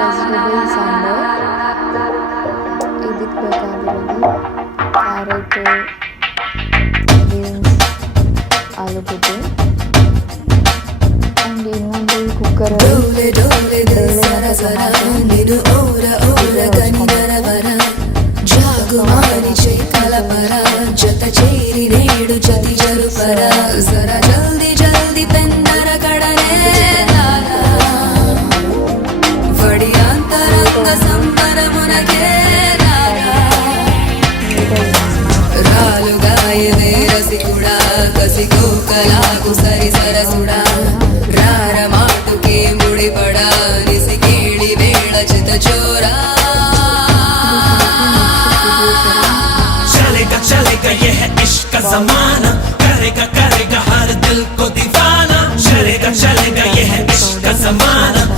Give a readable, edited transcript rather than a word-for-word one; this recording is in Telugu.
ವೆಜಿಟೇಬಲ್ ಸಾಂಬಾರ್, ಇದಕ್ಕೆ ಬೇಕಾಗಿರೋದು ಕ್ಯಾರೆಟ್, ಬೀನ್ಸ್, ಆಲೂಗಡ್ಡೆ ಆ್ಯಂಡ್ ಇನ್ನೊಂದು ಕುಕ್ಕರಲ್ಲಿ జాగుమాని చేకలపర జత చేరి నేడు జతి జరుపర జర జల్ది జల్ది పెందర కడనే వడి అంతరంగ సంబరమునకే రాలుగాయవే రసికుడా కసికోకలాకు సరి సరసుడా రార మాటుకే ముడిపడా నిసి కేళి వేళ చిత చోరా चलेगा ये है इश्क का जमाना, करेगा करेगा हर दिल को दीवाना, चलेगा चलेगा